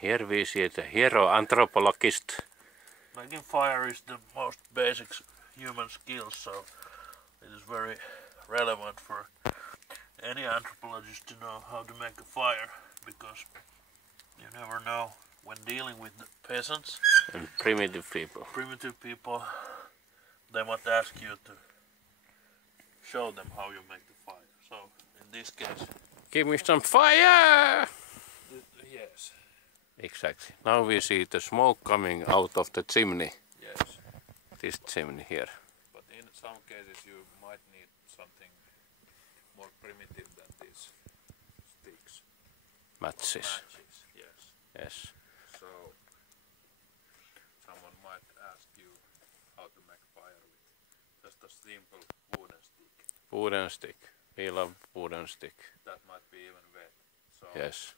Here we see the hero anthropologist. Making fire is the most basic human skill, so it is very relevant for any anthropologist to know how to make a fire, because you never know when dealing with the peasants And primitive people. They might ask you to show them how you make the fire. So in this case, Give me some fire! yes. Exactly. Now we see the smoke coming out of the chimney. Yes. This chimney here. But in some cases you might need something more primitive than these sticks. Matches. Matches, yes. Yes. So someone might ask you how to make fire with just a simple wooden stick. Wooden stick. We love wooden stick. That might be even wet. So Yes.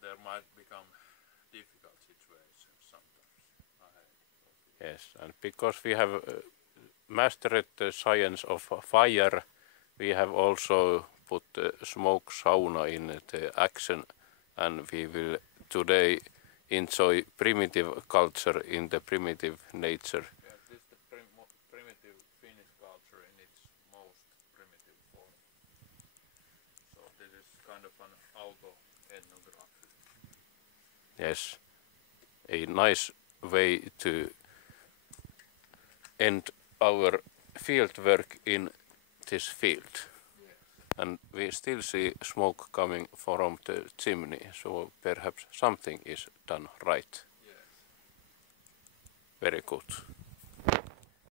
there might become difficult situations sometimes ahead. Yes. And because we have mastered the science of fire, we have also put the smoke sauna in the action, and we will today enjoy primitive culture in the primitive nature. Yeah, this is the primitive Finnish culture in its most primitive form. So this is kind of an auto-ethnography. Yes, a nice way to end our field work in this field. Yes. And we still see smoke coming from the chimney, so perhaps something is done right. Yes. Very good.